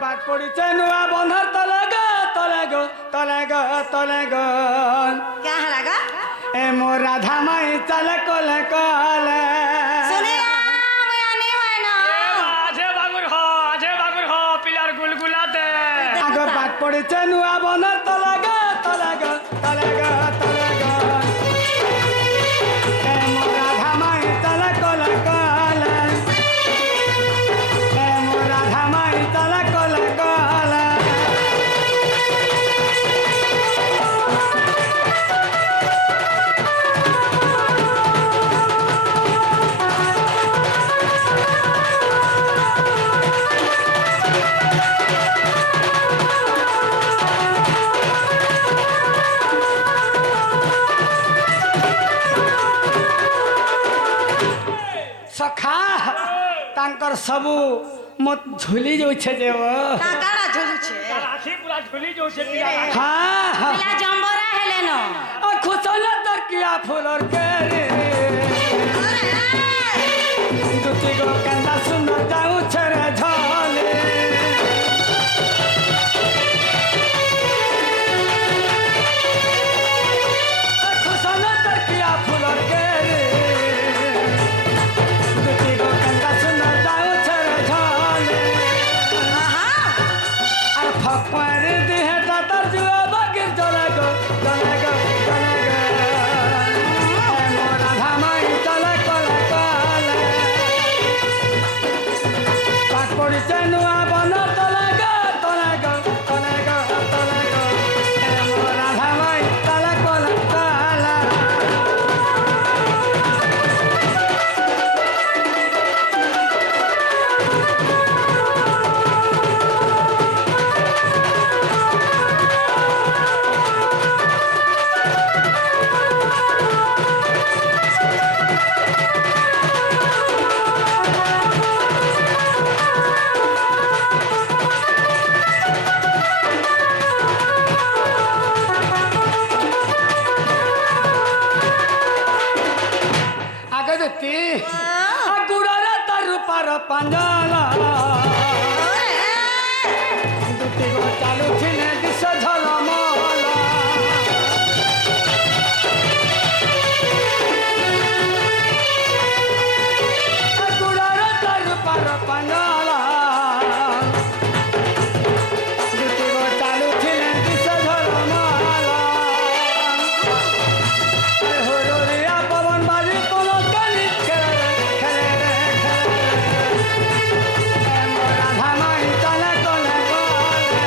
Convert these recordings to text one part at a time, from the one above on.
पाठ पड़ी नुआ बंधर तले गो तले गो तले गो तले गो क्या लगा ए मोर राधा माई चले कोले कोले सुने पाठ पड़ी नुआ बंधर तले गो तले गो तले गो तले गो ए मोर राधा माई चले कोले कोले ए मोर राधा माई चले कोले कोले सखा तांकर सबू मत झुली जो छे देव काकाड़ा झुलू छे आखी पूरा झुली जो से पिया हां हां पिला जंबोरा हेले न आ खुसल तर किया फूलर के रे दुती गो कंदा सुंदर जाऊ छरे झले आ खुसल तर किया फूलर के रे दुती गो कंदा सुंदर जाऊ छरे झले आ फपर देह तर जुआ बगिर चले गो चले गो चले गो ए मोर राधा माई चले कोले कोले पाठ पड़ी नुआ बन तले गो तले गो तले गो तले गो ए मोर राधा माई चले कोले कोले आगे देती गुड़ारा तारू पार पंजाला दुती गो चालू थिने दिस झलमला गुड़ारा तारू पार पंजाला दुती गो चालू थिने दिस झलमला हो रे आ पवन बाजी कोनो कली खेले खेले रे खेले ए मोर राधा माई चले कोले कोले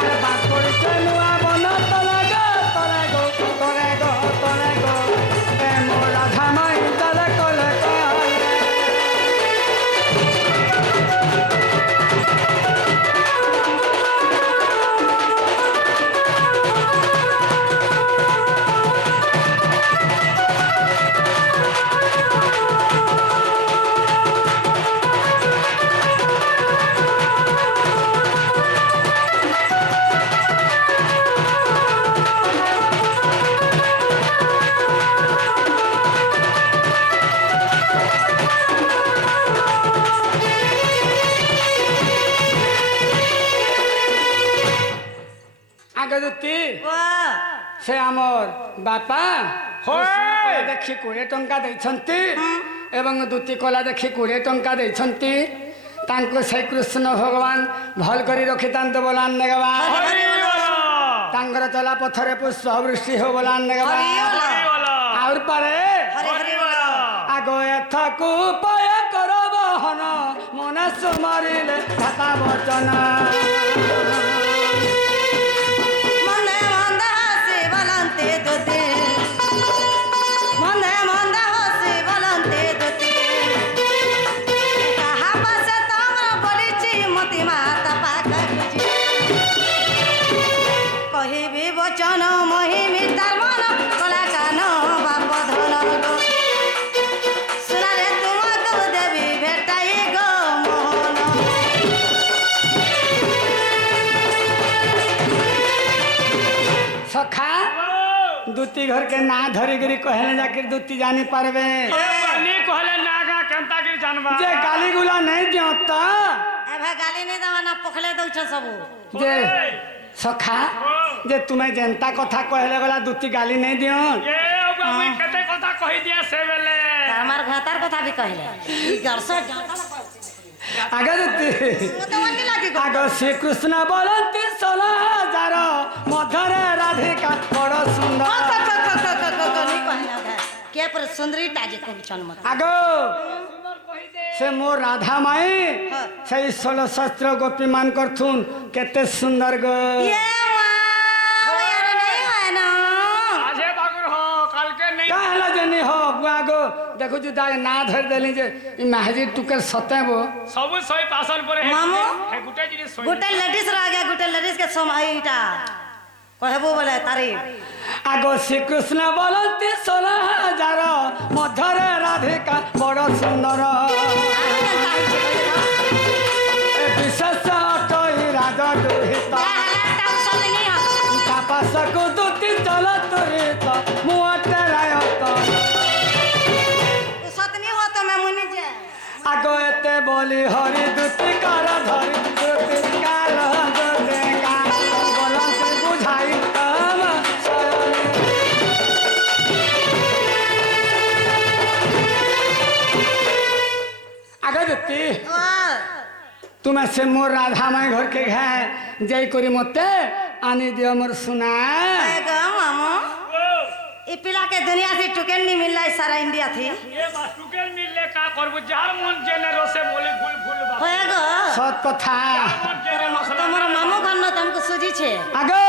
अरे बात पड़ी नुआ बन तले गो तले गो तले गो तले गो ए मोर राधा माई चले कोले कोले आगे दुती से आमर बापा होय। देखी 20 टंका देछंती एवं दुती कला देखी 20 टंका देछंती तांको से कृष्ण भगवान भल करी रखितांत बोलान नेगवा तांगर चला पथरे पुष्प वृष्टि हो बोलान नेगवा और पारे आगो एथकु पय करो बहन मन सुमरिले खाता वचन मने मंदा से बलंते दोते मने मंदा से बलंते दोते कहा बस तमरा बोलीची मती माता पाका गुजी कहिबी वचन महिमी तार मन कला कान बाप धन गो सुनारे तुमको देवी भेटाई गो मोहन सखा दूती घर के ना धरी गिरी कहले जाके दूती जानी पारबे कहले नागा कंता के जानवा जे गाली गुला नहीं दियोता ତମେ ଗାଲି ନେଇ ଦେବା ନା ପଖଲେ ଦଉଛ ସବୁ ଯେ ସଖା ଯେ ତୁମେ ଯେନ୍ତା କଥା କହିଲେ ଗଲା ଦୁତି ଗାଲି ନେଇ ଦିଅ ଏ ଅବା ମୁଇଁ କେତେ କଥା କହି ଦିଆ ସେ ବେଲେ আমার ঘাতার কথা বি কহিলে গরস ଆଗ ଦୁତି মতো মন্দি লাগি গো ଆଗ ଶ୍ରୀକୃଷ୍ଣ ବୋଲନ୍ତି 16,000 ମଧ୍ୟରେ ରାଧିକା ବଡ଼ ସୁନ୍ଦର কে পর সুন্দরী টাজে কবিছন মত ଆଗ ସେ ମୋ ରାଧା ମାଇ ସେଇ 16 ଶସ୍ତ୍ର ଗୋପୀ ମାନ କରୁଥୁନ୍ କେତେ ସୁନ୍ଦର ଗো ये वाह यार नहीं है ना আজে বাগুর হ কালকে নেই का ହେଲା ଜେନି हो बुआ गो देखुଛୁ ତା ନା ଧରି ଦେଲି ଯେ ଇ ମାହାଜି ଟୁକେଲ ସତେବ ସବୁ ସଇ ପାସଲ পরে মামু হে গুটে জিনিস সই গোটে লেডিস রা গয়া গোটে লেডিস के समय इटा कहबो बोले तारीफ ଆଗ ଶ୍ରୀକୃଷ୍ଣ ବୋଲନ୍ତି 16,000 ମଧ୍ୟରେ ରାଧିକା ବଡ଼ ସୁନ୍ଦର ଏ ବିଶେଷ ଅଟଇ ରାଜ ଦୁହିତ ତାପସକୁ ଦୁତି ଚଲ ତୁରିତ ମୁଁ ଅଟରାୟତ ଆଗ ଏତେ ବୋଲି ହରି ଦୁତି କର ଧରି ଦୁତି କାଲ ଦୁତି କାଲ ବୋଲନ୍ତି ବୁଝାଇ ତମ ଶୟନେ आगे दुती तुम से मोर राधा माई घर के घाय जय करी मते आनी दियो मोर सुना पिला के दुनिया से टुकन नहीं मिल रहा सारा इंडिया थी ये बास्टुकेल मिलले का करबो जार मन जेने रोसे बोली भूल भूल बा होएगो सत कथा मन जेने मसला तमर मामू घर न तुमको सुजी छे आगो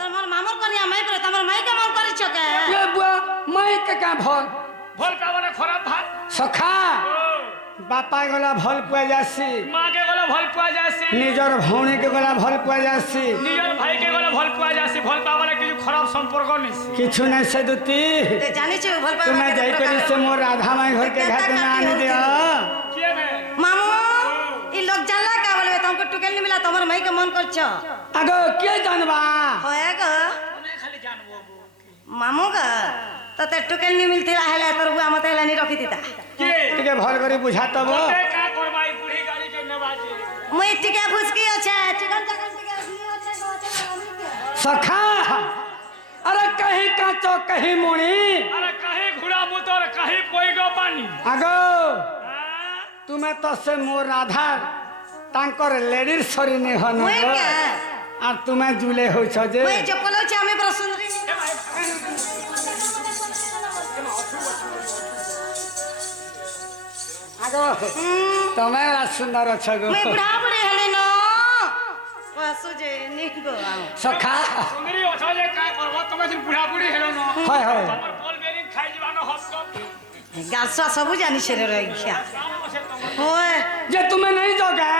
तमर मामू कनिया माई पर तमर माई के मन करी छके ये बुआ माई के का भल भूल का बोले खराब भात सखा बापा गला भल पुआ जासी मां के गला भूल पुआ जासी निजर भौणी के गला भल पुआ जासी नियर भाई के गला भूल पुआ जासी भूल का बोले कि खराब संपर्क नहीं किछु नहीं से दुती ते जानी छे भल पर तुम्हें जय करी से मोर राधा माई घर के घाट में आनी दियो किए में मामू ई लोग जानला का बोले तुमको टुकन नहीं मिला तमर माई के मन करछ आगो के जानबा होएगो खाली जानबो मामू का तते टुकन नहीं मिलती रहले तोर बुआ मते हला नहीं रखी दीता के टिके भल करी बुझातब ते का करबाई बूढ़ी गाड़ी के नवाजी मुई टिके फुसकी আছে चिकन चकन टिके नहीं আছে गोते सखा अरे कहीं काचो कहीं मुणी अरे कहीं घुड़ा मुतर कहीं कोई गो पानी आगो तुम्हें तो से मोर राधा तांकर लेडीर सरी ने हन मुई के और तुम्हें जुले हो छ जे मुई चप्पल छै हमें पर सुंदरी आगो तुम्हें सुंदर छ गो मुई बुढ़ा बुढ़ी हले न पसु जे निको सखा सुंदरी ओछो जे का करबो तमे सिन बुढ़ा बुढ़ी हेलो न हाय हाय हमर बॉल बेरिंग खाइ जीवानो हस गालसा सब जानी छे रे रहिया कप ओए जे तुम्हें नहीं जोगे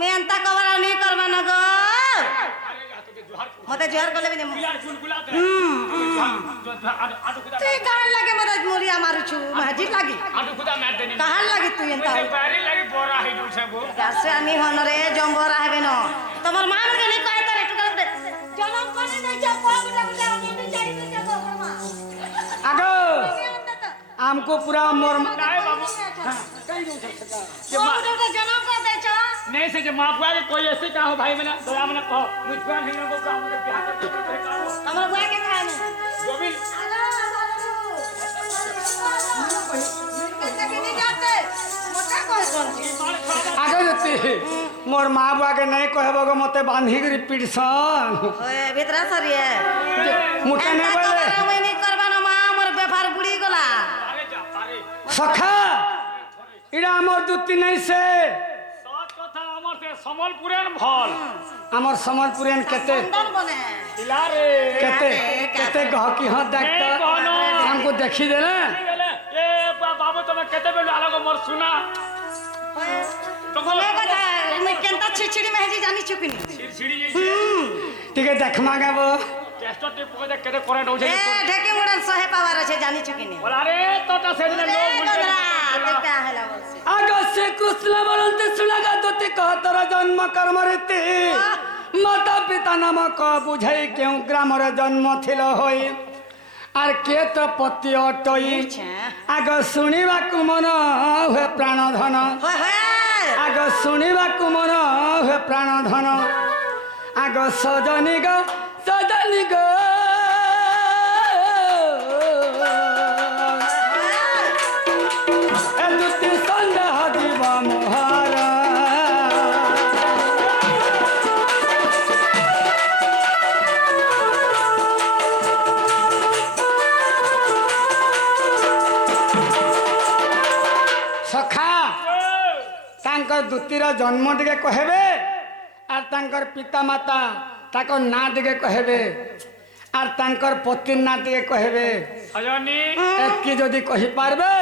मैं अंता कवरा नहीं करबा न गो मते जोर करले बिने तू गाल लागे मते मोरिया मारू छु माजी लागी कहां लागी तू एंता गासे आनी हन रे जंबरा हेबे न तमर मान के नहीं कहत रे टुकल दे जनम कोनी दे जा को गुटा गुटा नहीं जाई दे जा बरमा आगो हमको पूरा मोर जनम को दे छ नहीं से जे मां बुआ के कोई ऐसे का हो भाई मैंने दया मैंने कहो मुझ पर नहीं को काम के बिहार के काम हमर बुआ के कहा ने जो भी हेलो कैसे भी नहीं जाते मोटा कोई कोन आगो जती मोर माँ बुआ के नहीं कहबो गो मते बांधी के पिटसन ओए भीतर सरिए मुटे नहीं बोले मैं नहीं करबा न मां हमर व्यापार बुड़ी गला अरे जा अरे सखा इड़ा मोर दुती नहीं से सात कथा हमर से समलपुरेन भल हमर समलपुरियन केते बंधन बने इला रे केते केते गह की हाथ देख नहीं कहनो। हमको देखी देले ए बाबू तुम केते बेलु आलो मोर सुना ओए तो बोले कथा मैं केंता छिछड़ी में हेजी जानी चुकिनी छिड़ी जैसे ठीक है देखमा गाबो टेस्टर टिप को केते करे दो ए ढेकी मुड़न सहे पावर छे जानी चुकिनी बोला रे तोटा से लोग गदरा देखता हैला बोलसे आगो से कृष्ण बोलते सुनागा दुती कहतर जन्म कर्म रीति माता पिता नामक बुझाई क्यों ग्रामर जन्म थिल होई आर के तो पति अटई आग शुणा मन हुए प्राण धन होए होए आग ଶୁଣିବାକୁ ମନ ହୁଏ ପ୍ରାଣ ଧନ ଆଗ ସଜନି ଗ ସଜନି ଗ ଏ ଦୁତି ସନ୍ଦେହ ଯିବ ମୋହର ସଖା ତାଙ୍କର ଦୁତିର ଜନ୍ମ ଟିକେ କହିବେ আর তাঙ্কর পিতা মাতা তাকর না দিকে কহেবে আর তাঙ্কর পতির না দিকে কহেবে সজনী একি যদি কহি পারবে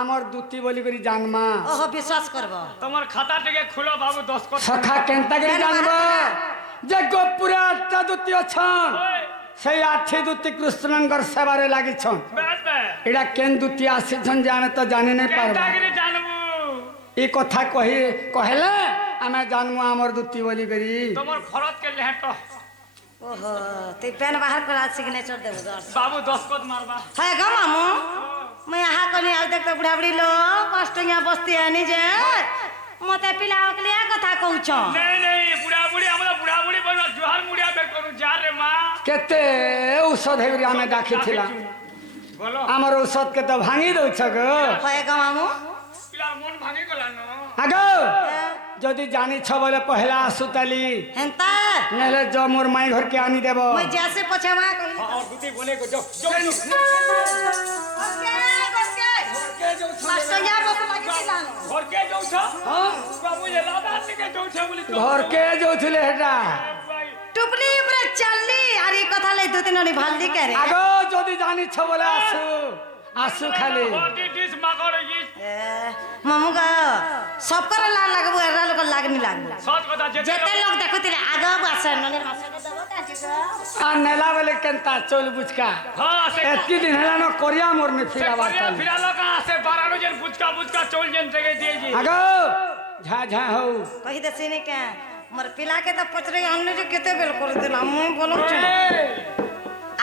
আমার দুতি বলি করি জানমা ওহ বিশ্বাস করব তোমার খাতা থেকে খুলো বাবু 10 কথা সখা কেনতা করে জানব যে গোপুরে 8টা দুতি অছন সেই 8টি দুতি কৃষ্ণঙ্কর সেবারে লাগিছন বেশ বেশ এটা কেন দুতি আসিছন যে আমি তো জানি নাই পারবা কেনটাগিরি জানবু এই কথা কহেলে আমি জানমু আমার দুতি বলি করি তোমার খরচ কে লেহেট ওহ তুই পেন বাহার করে সিগনেচর দেবো বাবু 10 কত মারবা হ্যাঁ গো মামু মুই আহা কনি আউ দেখ তো বুড়া বুড়ি লোক কষ্টঙ্গিয়া বস্তি আনি যে মতে পিলা অকলিয়া কথা কହୁছ নেই নেই বুড়া বুড়ি আমরা বুড়া বুড়ি বল জোহার মুড়িয়া বে করু যা রে মা কেতে ঔষধ হেবরি আমি ডাকিছিলাম বলো আমার ঔষধ কে তো ভাঙি দৌছ গো হয় গো মামু পিলা মন ভাঙি গলা ন আগো যদি জানিছ বলে পহলা আসুতালি হেন্তা নেলে জ মোর মাই ঘরকে আনি দেব মুই যাসে পছে মা কই আর দুটি বনে গো যাও কষ্টঙ্গিয়া বস্তু লাগিছিলা ঘরকে যাউছ বাবু এ লাদা থেকে যাউছ বলি তো ঘরকে যাউছিলে হেটা টুপলি উপরে চাললি আর এই কথা লাই দুদিন অনি ভালদি করে আগো যদি জানিছ বলে আসু আসু খালি ঘরটি ডিস মাগড় গি মামু গো সব করে লাল লাগবো এরা লোক লাগনি লাগবো সত কথা যেতে লোক দেখুতিলে আগ বাসন ননে মাসকে দেব কাটি গো আর নেলা বলে কেনতা চল বুঝকা হ্যাঁ সে এতকি দিন হেলা ন করিয়া মোর নে ফিরা করিয়া বাতালি ফিরা লোক আছে 12 জন বুচকা বুচকা চল জন থেকে দিয়েছি আগো ঝা ঝা হও কহি দেছি নি কে মোর পিলা কে তো পচরে অন্য যে কেতে বেল করে দিলাম মুই বলম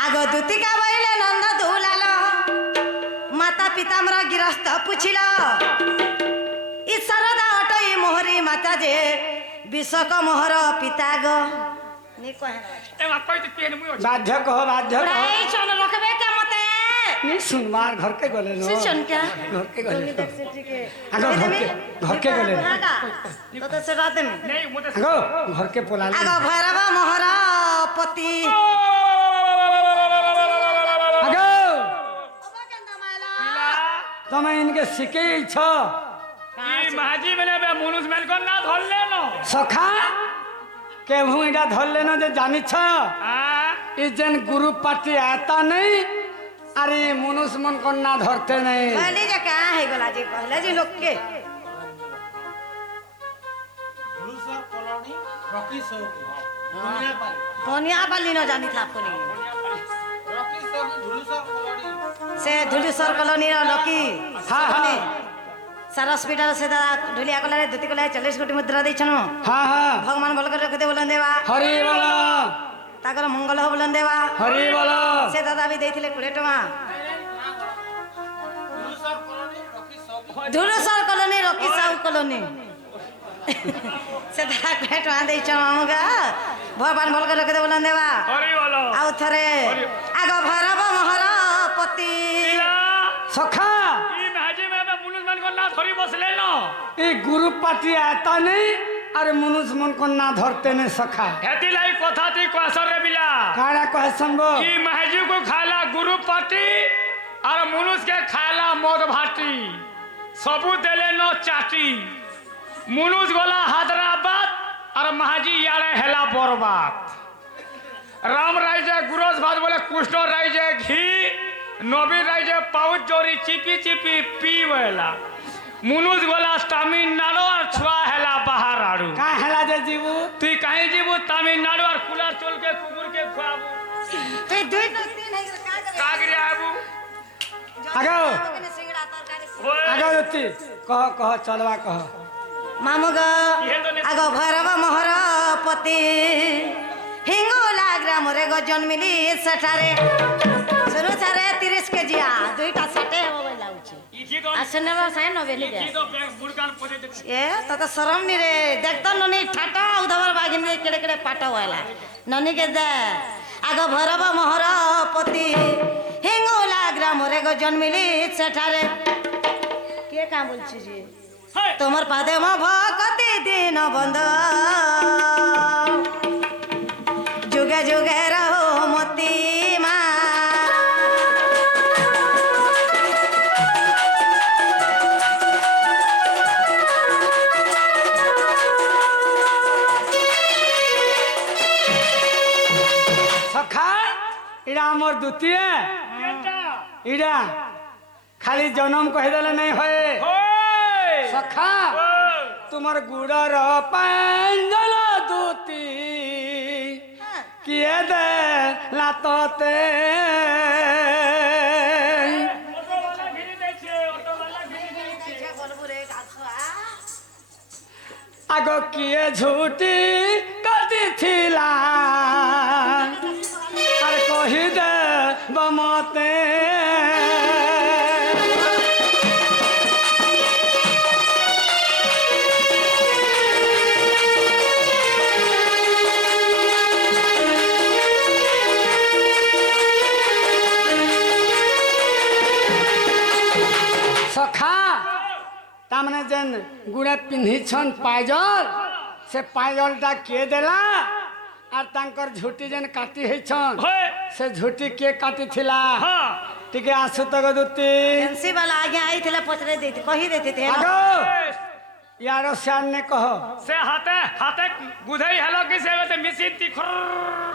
আগ দুতিকা বইলে নন্দ দুলাল মাতা পিতা মোরা গৃহস্থ পুছিল ই শারদা অটই মোহরি মাতা যে বিশ্বক মোহর পিতা গো নি কহে এ মা কইতে পেন মুই বাধ্য কহ বাধ্য কহ এই চল রখবে কে মতে নি শুনবার ঘরকে গলে নো সুচন কে ঘরকে গলে তুমি দেখছ ঠিকে আগো ঘরকে গলে তো তো সেটা দেমি নেই মুতে আগো ঘরকে পোলালি আগ ভৈরব মোহর পতি আগো ওবা কেন্দা মাইলা পিলা তুমি ইনকে শিখেইছ ই মাঝি মানে বে মনুষ মেল কর না ধরলে ন সখা কেভু এটা ধরলে না যে জানিছ ই যেন গুরু পাটি আতা নেই আর ই মনুষ মন কন্যা ধরতে নেই कहली जे का है गला जी कहले जी लोग के दुनिया वाली न जानी था आपको नहीं से धुलीसर कॉलोनी रो लकी हाँ हाँ सारा हॉस्पिटल से दादा ढुलिया कला रे दुती कला 40 कोटी मुद्रा दै छनो हाँ हाँ भगवान बोल कर रखते बोलन देवा हरि बोलो ताकर मंगल हो बोलन देवा हरि बोलो से दादा भी देथिले 20 टका धुलीसर कॉलोनी रकी साउ कॉलोनी से दादा 20 टका दै छ हमगा भगवान बोल कर रखते बोलन देवा হরি বলো आउ थरे आग भैरव मोहर पति পিলা সখা ই মাঝি মানে মনুষ মেল কর না ধরি বসলে ন এই গুরু পাটি আতা নেই আর মনুষ মন কন্যা ধরতে নেই সখা হেতি লাই কথা তি কসর রে বিলা কারা কহে সম্ভব ই মাঝি को খালা গুরু পাটি আর মনুষ के খালা মদ ভাটি সবু দেলে ন চাটি মনুষ গলা হায়দ্রাবাদ আর মাঝি ইয়ারে হেলা বরবাদ রাম রাইজে গুরস ভাত বলে কৃষ্ণ রাইজে ঘি নবী রাইজে পাউচ জরি চিপি চিপি পিবেলা মনুষ গলা তামিলনাড়ু আর ছুয়া হেলা বাহার আড়ু কা হেলা যে জীবু তুই কাহি যাবু তামিলনাড়ু আর কুলার চলকে কুকুরকে খুয়াবু ते दुई न तीन है का करे কাগরে আবু আগো सिंगड़ा तरकारी ওই আগো যতি কহ কহ চলবা কহ मामू ग ইহে তো নে- आग भैरव मोहर पति हिंगोला ग्राम रे ग जन्मिली सेठारे सुनु सारे 30 केजिया दुईटा सेटे हो लाउची ইকে আসনে সাই নবেলি দে এ তত শরম নি রে দেখতো ননি ঠাটা উধবার বাগিনি কেড়ে কেড়ে পাটা হইলা ননি কে দে আগ ভরব মোহর পতি হিঙ্গুলা গ্রামরে গো জন্মিলি সেঠারে কে কা বলছি জি তোমার পাদে মো ভকতি দিন বন্ধ যুগে যুগে রহো মতি মা সখা ইডা আমার দ্বিতীয় ইডা খালি জনম কহিদেলে নাই হয় সখা তোমার গুড়ার পাঞ্জল দুতি কিয়ে দে লাততে আগ কিয়ে ঝুটি কাটিছিলা আর কহি দে বমতে সখা তামনে যেন গুড়ে পিন্ধিছন পায়জল সে পায়জলটা কে দেলা আর তাঙ্কর ঝুটি যেন কাটি হইছন সে ঝুটি কে কাটিছিলা টিকে আসু তক দুতি एनसी वाला आगे आई थिला पचरे देती कही देती थे আগো ইয়ারো সামনে কহ से हाथे हाथे गुधई हेलो कि से ते मिसिन ती खर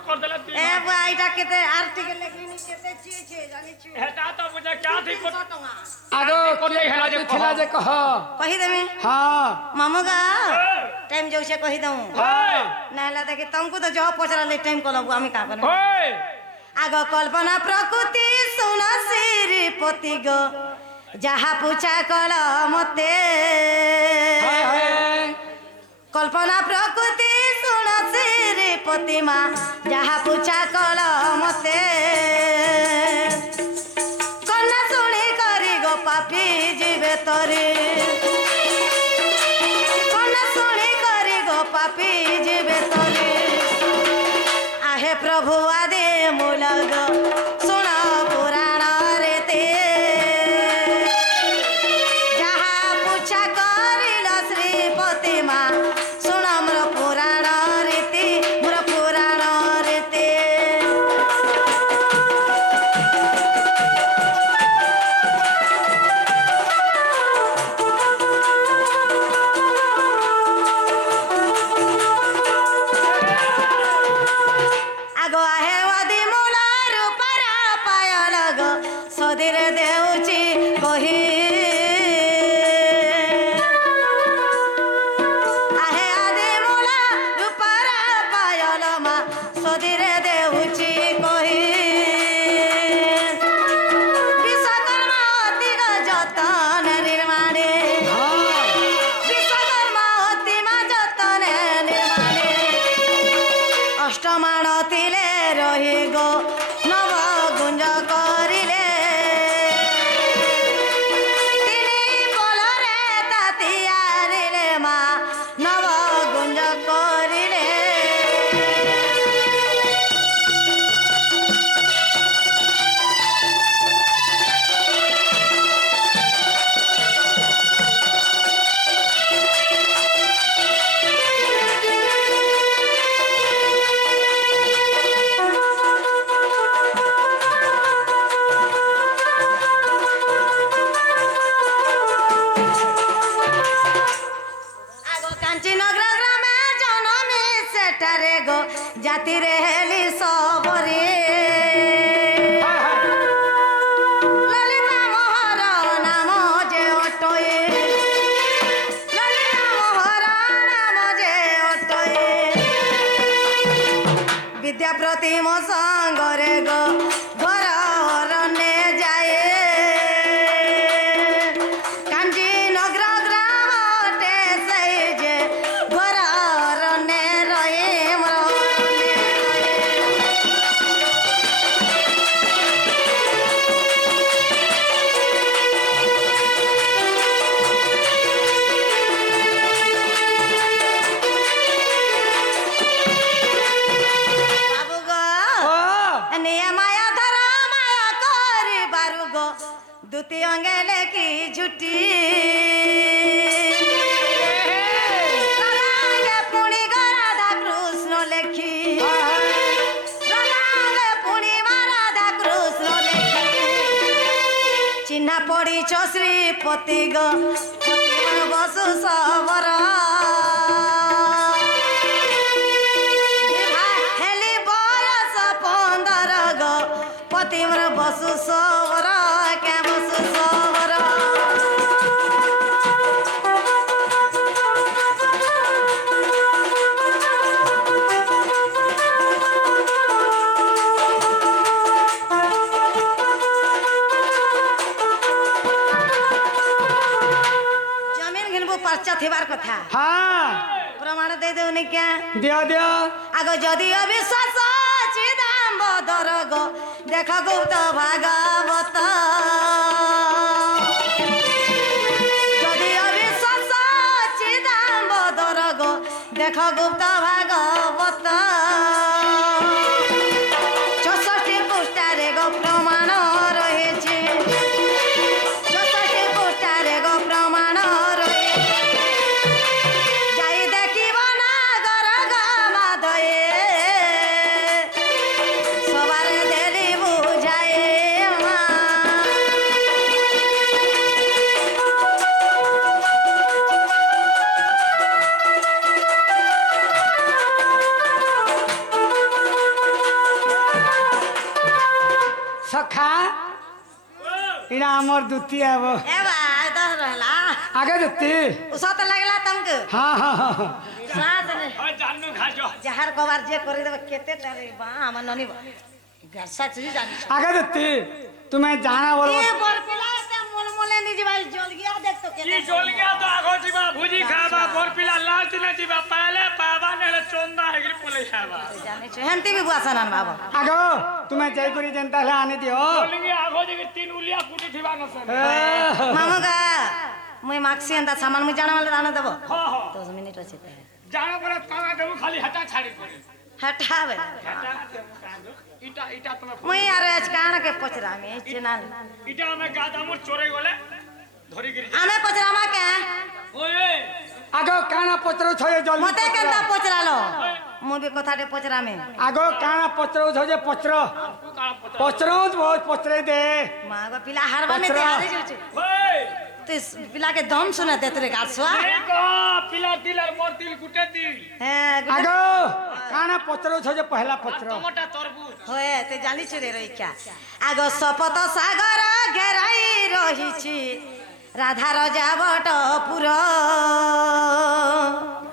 कर देले ती ए बाईटा केते आरती के लेकिन केते ची ची जानी छु हेटा तो मुझे क्या थी को আগো कोटे हेला जे ଥିଲା যে কহ कही देमी হ্যাঁ मामूगा टाइम जो से कही दऊं ओए नाला देखि तुमको तो जो पचरा ले टाइम कोलबु आमी का करब ओए आग कल्पना प्रकृति सुन श्रीपति गो যাহা পুছা কল মতে হায় হায় কল্পনা প্রকৃতি শুণ শ্রীপতি মা যাহা পুছা কল মতে কন্যা শুনি করি গো পাপি জীবে তরে কন্যা শুনি করি গো পাপি জীবে তরে আহে প্রভু আদে মূল গো শুণ পুরাণ রেতে যাহা পুছা করিল শ্রীপতি মা শুণ মোর পুরাণ রীতি মোর পুরাণ রীতি আগ আহে আদি মূল রূপর পায়ল গো সদিরে দেউচি কহি আহে আদি মূল রূপর পায়ল মা সদিরে দেউচি কহি বিশ্বকর্মা অতি যতন নির্মাণে বিশ্বকর্মা অতি মা যতন নির্মাণে অষ্টমাণ তিলে রহি গো নব গুঞ্জ করিলে তিনি বলরে তাতিয়া দিলে মা নব গুঞ্জ করিলে আগ কাঞ্চনগর গ্রামে জননী সেঠারে গো জাতিরে হেলি সবরে ললিতা মোহর নাম যে অটয়ে ললিতা মোহর নাম যে অটয়ে বিদ্যা প্রতিম সঙ্গরে গো ঘর অরণ্যে যায় কাঞ্চি নগর গ্রাম অটে সেই যে ঘর অরণ্যে রয়ে মোর অরণ্যে রয়ে বসিছ শ্রীপতি গো বসু সবর হেলি বয়স 15 গো পতিমর বসু সবর কে বসু সবর पर्चा थिबार कथा हाँ प्रमाण दे देउनी क्या दियो दियो आगो जदि अविश्वास चिदाम्बदर गो देख गुप्त भागवत जदि अविश्वास चिदाम्बदर गो देख गुप्त भागवत 64 पृष्ठारे गो प्रमाण रहिछि 64 पृष्ठारे गो प्रमाण सखा इना हमर दुती अब ए भाई दस रहला आगे दुती उसो तो लगला तुमके हाँ हाँ हाँ साथ ने जानू खा जो जहर कबार जे करे देबे केते तारे बा हमर ननी गरसा चीज जानी आगे दुती तुम्हें जाना बोलो ए बर पिला से मोलमोले नि जीवा जल गया देख तो की केते जोल गया तो आगो जीवा भुजी खाबा बोर पिला लाल दिन जीवा पहले पाबा ने चोंदा हेगरी पोले खाबा जाने छ हंती भी बुआसनन बाबा आगो तुम्हें जय करी जनता ले आने दियो बोलेंगे आगो जी 3 उलिया कुटी थिबा न सर मामगा मुई माक्सी अंदा सामान मुई जाना वाला दाना देबो हां हां 10 मिनिट अछि जाना पर ताना देबो खाली हटा छाड़ी करे हटावे हटा इटा इटा तुम मुई यार आज काना के पचरा में चेना इटा में गादा मोर चोरे गले धरी गिरी आमे पचरा मा के ओए आगो काना पत्रो छये जल्दी मते केनता पचरालो मु भी कथाटे पचरा में आगो काना पत्रो छये पत्रो पत्रो बहुत पत्रे दे मागो पिला हारबाने दे हारे जुचे ओए ते पिला के दम सुना दे तोरे गाछवा एक पिला दिल और मोर दिल गुटे दिल हे आगो काना पत्रो छये पहला पत्रो टमाटा तरबूज होए ते जानी छुरे रही क्या आगो सपत सागर घेराई रहिछि राधा रजा बट पुर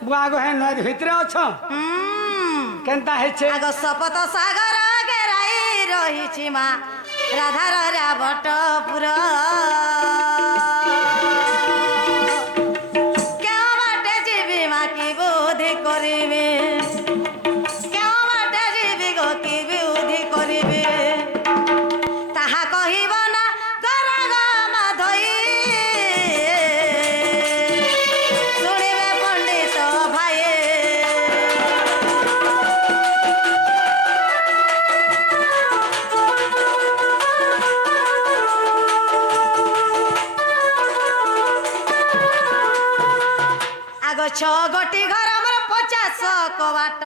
बुआगो है नदी भितरे अछ केनता है छे आगो सपत सागर घेराई रहिछि मा राधा रजा बट पुर केउ बाटे जीवी मा की बुद्धि करिबे केउ बाटे जीवी गो की बुद्धि करिबे ताहा कहिब ना गरग माधई सुनिबे पंडित भाई आगो 6 गोटी घर हमर 50 कवाट